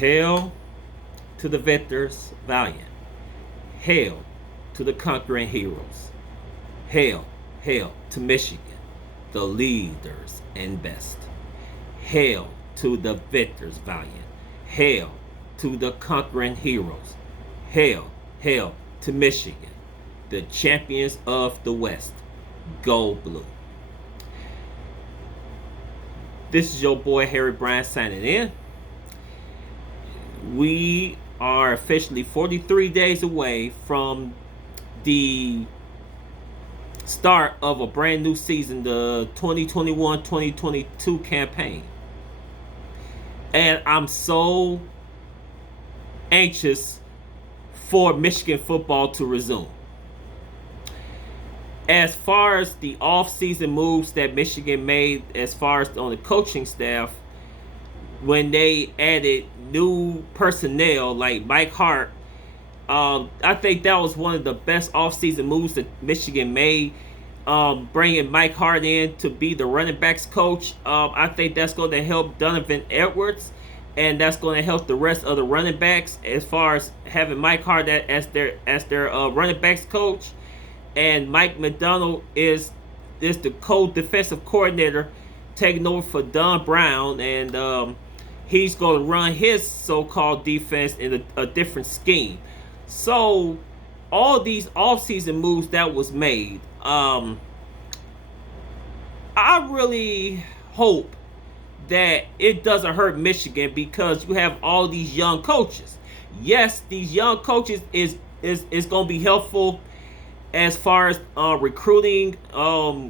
Hail to the victors valiant. Hail to the conquering heroes. Hail, hail to Michigan, the leaders and best. Hail to the victors valiant. Hail to the conquering heroes. Hail, hail to Michigan, the champions of the West. Go Blue. This is your boy Harry Bryant signing in. We are officially 43 days away from the start of a brand new season, the 2021-2022 campaign. And I'm so anxious for Michigan football to resume. As far as the off-season moves that Michigan made, as far as on the coaching staff, when they added new personnel like Mike Hart, I think that was one of the best off-season moves that Michigan made. Bringing Mike Hart in to be the running backs coach, I think that's going to help Donovan Edwards, and that's going to help the rest of the running backs as far as having Mike Hart as their running backs coach, and Mike McDonald is the co-defensive coordinator taking over for Don Brown, and he's going to run his so-called defense in a different scheme. So all these offseason moves that was made, I really hope that it doesn't hurt Michigan, because you have all these young coaches. Yes, these young coaches is going to be helpful as far as recruiting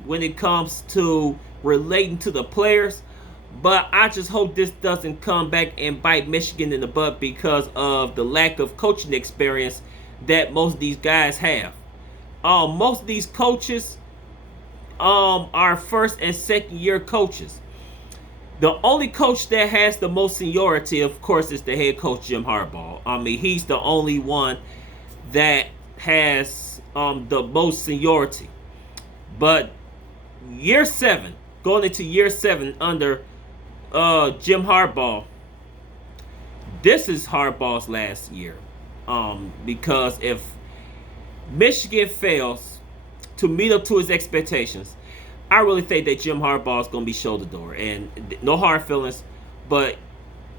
when it comes to relating to the players. But I just hope this doesn't come back and bite Michigan in the butt because of the lack of coaching experience that most of these guys have. Most of these coaches are first and second year coaches. The only coach that has the most seniority, of course, is the head coach, Jim Harbaugh. I mean, he's the only one that has the most seniority. But year 7, going into year 7 under Jim Harbaugh, this is Harbaugh's last year. Because if Michigan fails to meet up to his expectations, I really think that Jim Harbaugh is going to be shoulder door. And no hard feelings, but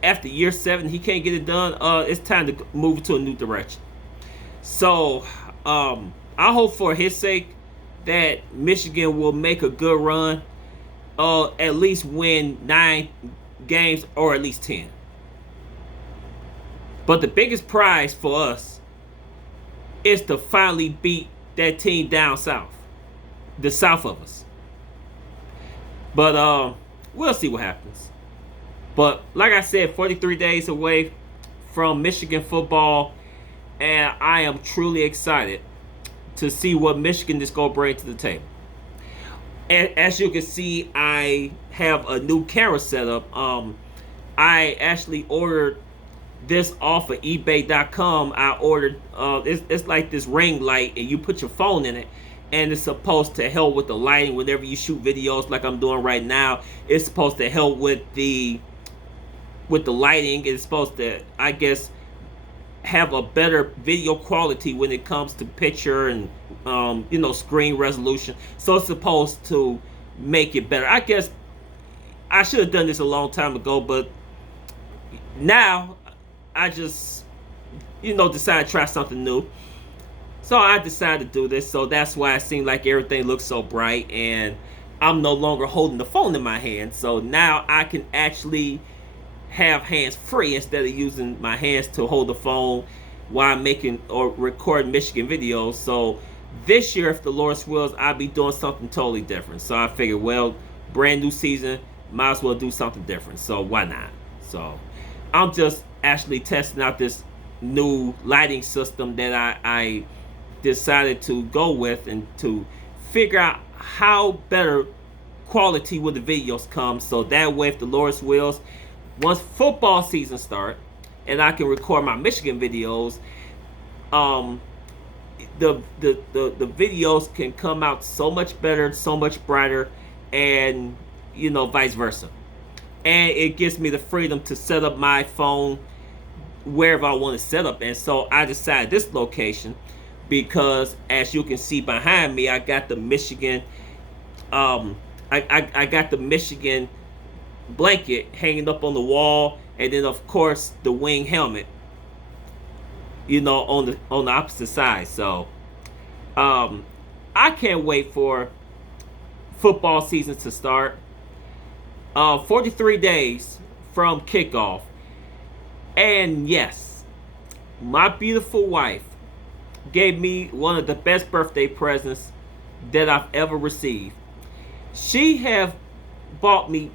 after year 7, he can't get it done. It's time to move to a new direction. So I hope for his sake that Michigan will make a good run, at least win 9 games or at least 10. But the biggest prize for us is to finally beat that team down south, the south of us. But we'll see what happens. But like I said, 43 days away from Michigan football, and I am truly excited to see what Michigan is going to bring to the table. And as you can see, I have a new camera setup. I actually ordered this off of eBay.com. I ordered it's like this ring light, and you put your phone in it, and it's supposed to help with the lighting whenever you shoot videos like I'm doing right now. It's supposed to help with the lighting. It's supposed to, I guess, have a better video quality when it comes to picture and screen resolution. So it's supposed to make it better. I guess I should have done this a long time ago, but now I just decided to try something new. So I decided to do this. So that's why it seemed like everything looks so bright, and I'm no longer holding the phone in my hand. So now I can actually have hands free instead of using my hands to hold the phone while I'm making or recording Michigan videos. So this year, if the Lord's wills, I'll be doing something totally different. So I figured, well, brand new season, might as well do something different. So why not? So I'm just actually testing out this new lighting system that I decided to go with, and to figure out how better quality will the videos come. So that way, if the Lord's wills, once football season start and I can record my Michigan videos, the videos can come out so much better, so much brighter, and vice versa. And it gives me the freedom to set up my phone wherever I want to set up. And so I decided this location because, as you can see behind me, I got the Michigan. I got the Michigan blanket hanging up on the wall, and then of course the wing helmet, on the opposite side. So I can't wait for football season to start. 43 days from kickoff. And yes, my beautiful wife gave me one of the best birthday presents that I've ever received. She have bought me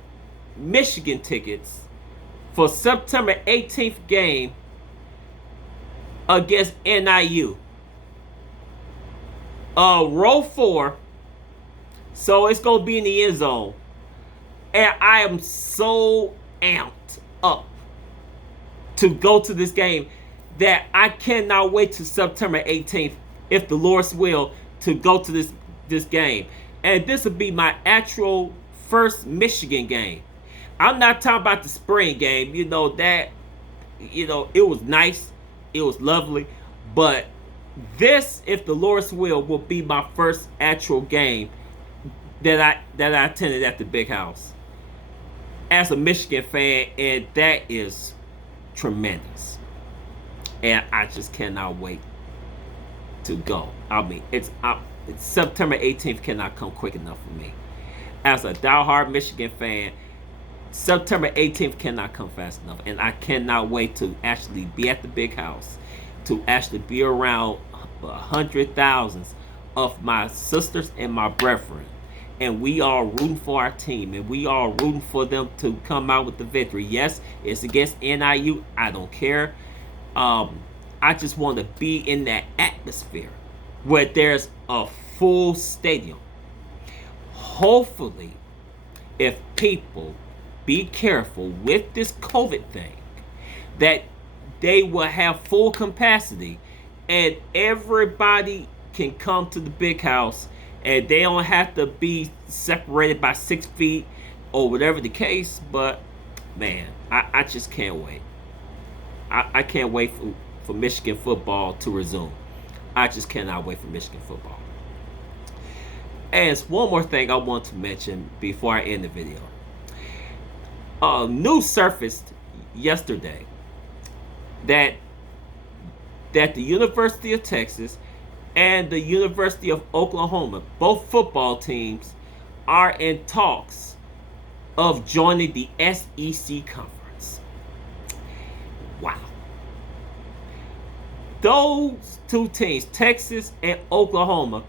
Michigan tickets for September 18th game against NIU. Row 4. So it's going to be in the end zone. And I am so amped up to go to this game that I cannot wait till September 18th, if the Lord's will, to go to this game. And this will be my actual first Michigan game. I'm not talking about the spring game. It was nice. It was lovely. But this, if the Lord's will be my first actual game that I attended at the Big House as a Michigan fan, and that is tremendous. And I just cannot wait to go. I mean, it's September 18th cannot come quick enough for me. As a diehard Michigan fan, September 18th cannot come fast enough. And I cannot wait to actually be at the Big House, to actually be around hundred thousands of my sisters and my brethren. And we are rooting for our team, and we are rooting for them to come out with the victory. Yes, it's against NIU. I don't care. I just want to be in that atmosphere where there's a full stadium. Hopefully, if people be careful with this COVID thing, that they will have full capacity and everybody can come to the Big House, and they don't have to be separated by 6 feet or whatever the case. But man, I just can't wait. I can't wait for Michigan football to resume. I just cannot wait for Michigan football. And one more thing I want to mention before I end the video. News surfaced yesterday that the University of Texas and the University of Oklahoma, both football teams, are in talks of joining the SEC conference. Wow. Those two teams, Texas and Oklahoma,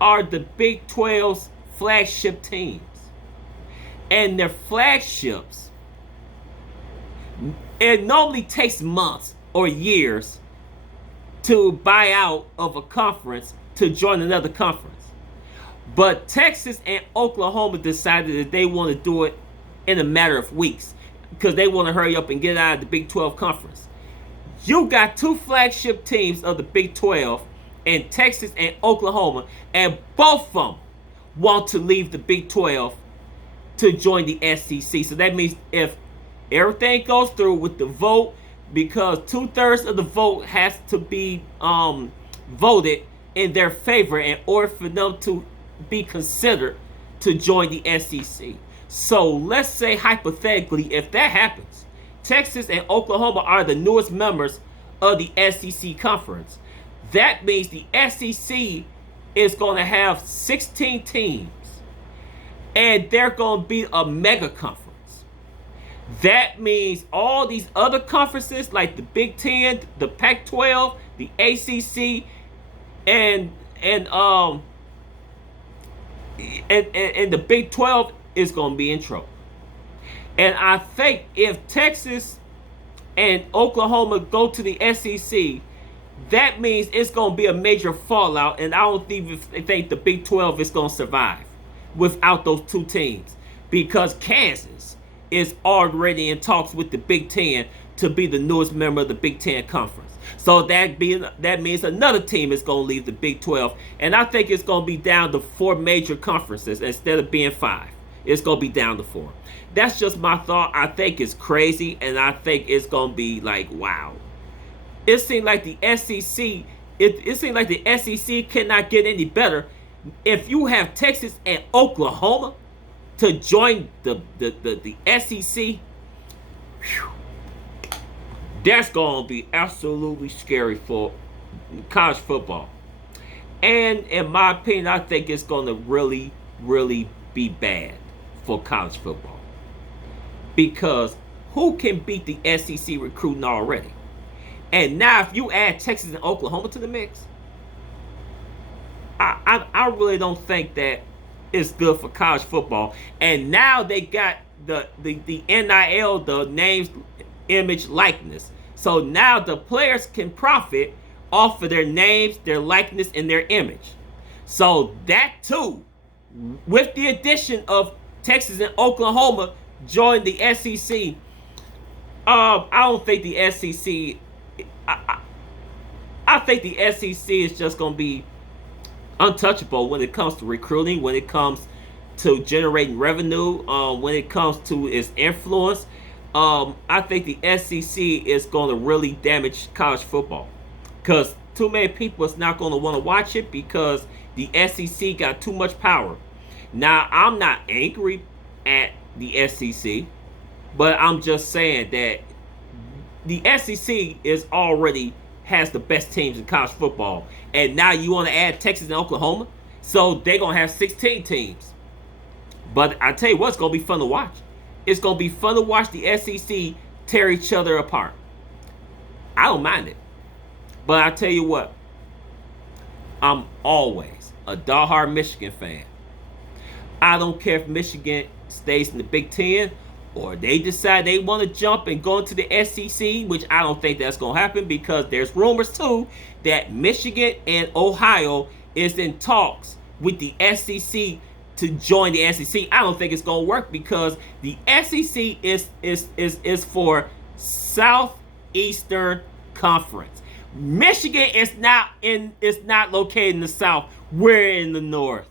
are the Big 12's flagship teams. And their flagships, it normally takes months or years to buy out of a conference to join another conference. But Texas and Oklahoma decided that they want to do it in a matter of weeks because they want to hurry up and get out of the Big 12 conference. You got two flagship teams of the Big 12 in Texas and Oklahoma, and both of them want to leave the Big 12 to join the SEC. So that means if everything goes through with the vote, because 2/3 of the vote has to be voted in their favor in order for them to be considered to join the SEC. So let's say hypothetically, if that happens, Texas and Oklahoma are the newest members of the SEC conference. That means the SEC is going to have 16 teams, and they're going to be a mega conference. That means all these other conferences like the Big 10, the Pac-12, the ACC, and the Big 12 is going to be in trouble. And I think if Texas and Oklahoma go to the SEC, that means it's going to be a major fallout, and I don't even think the Big 12 is going to survive without those two teams, because Kansas is already in talks with the Big 10 to be the newest member of the Big 10 conference. So that means another team is going to leave the Big 12, and I think it's going to be down to 4 major conferences instead of being 5. It's going to be down to 4. That's just my thought. I think it's crazy, and I think it's going to be like, wow. It seems like the SEC, it seems like the SEC cannot get any better. If you have Texas and Oklahoma to join the SEC, whew, that's going to be absolutely scary for college football. And in my opinion, I think it's going to really, really be bad for college football. Because who can beat the SEC recruiting already? And now if you add Texas and Oklahoma to the mix, I really don't think that it's good for college football. And now they got the NIL, the names, image, likeness. So now the players can profit off of their names, their likeness, and their image. So that too, with the addition of Texas and Oklahoma join the SEC, I don't think the SEC. I think the SEC is just going to be untouchable when it comes to recruiting, when it comes to generating revenue, when it comes to its influence. I think the SEC is going to really damage college football because too many people is not going to want to watch it because the SEC got too much power. Now, I'm not angry at the SEC, but I'm just saying that the SEC is already has the best teams in college football. And now you want to add Texas and Oklahoma? So they're going to have 16 teams. But I tell you what, it's going to be fun to watch. It's going to be fun to watch the SEC tear each other apart. I don't mind it. But I tell you what, I'm always a diehard Michigan fan. I don't care if Michigan stays in the Big Ten or they decide they want to jump and go into the SEC, which I don't think that's going to happen because there's rumors too that Michigan and Ohio is in talks with the SEC to join the SEC. I don't think it's going to work because the SEC is for Southeastern Conference. Michigan is not located in the South. We're in the North.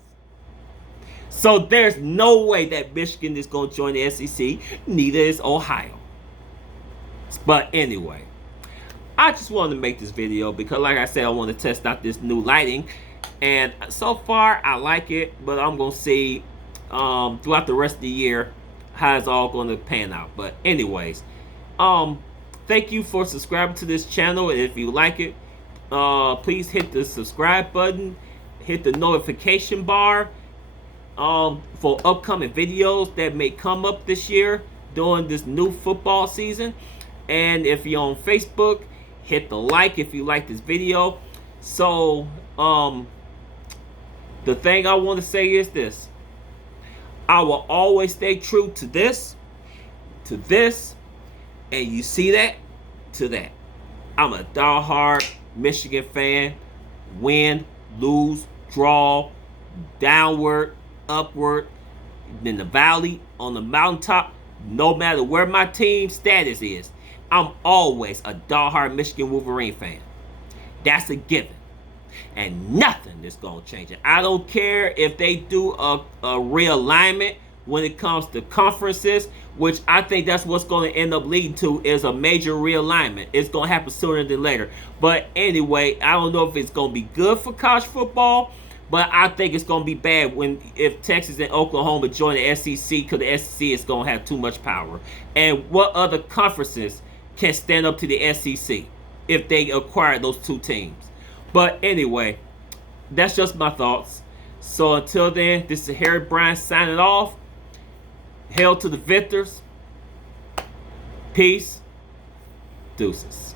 So there's no way that Michigan is going to join the SEC. Neither is Ohio. But anyway, I just wanted to make this video because, like I said, I want to test out this new lighting. And so far, I like it. But I'm going to see throughout the rest of the year how it's all going to pan out. But anyways, thank you for subscribing to this channel. And if you like it, please hit the subscribe button. Hit the notification bar. For upcoming videos that may come up this year during this new football season. And if you're on Facebook, hit the like if you like this video. So the thing I want to say is this: I will always stay true to this, and you see that, to that. I'm a diehard Michigan fan. Win, lose, draw, downward, upward, in the valley, on the mountaintop, no matter where my team status is, I'm always a diehard Michigan Wolverine fan. That's a given. And nothing is going to change it. I don't care if they do a realignment when it comes to conferences, which I think that's what's going to end up leading to is a major realignment. It's going to happen sooner than later. But anyway, I don't know if it's going to be good for college football. But I think it's going to be bad if Texas and Oklahoma join the SEC because the SEC is going to have too much power. And what other conferences can stand up to the SEC if they acquire those two teams? But anyway, that's just my thoughts. So until then, this is Harry Bryant signing off. Hail to the victors. Peace. Deuces.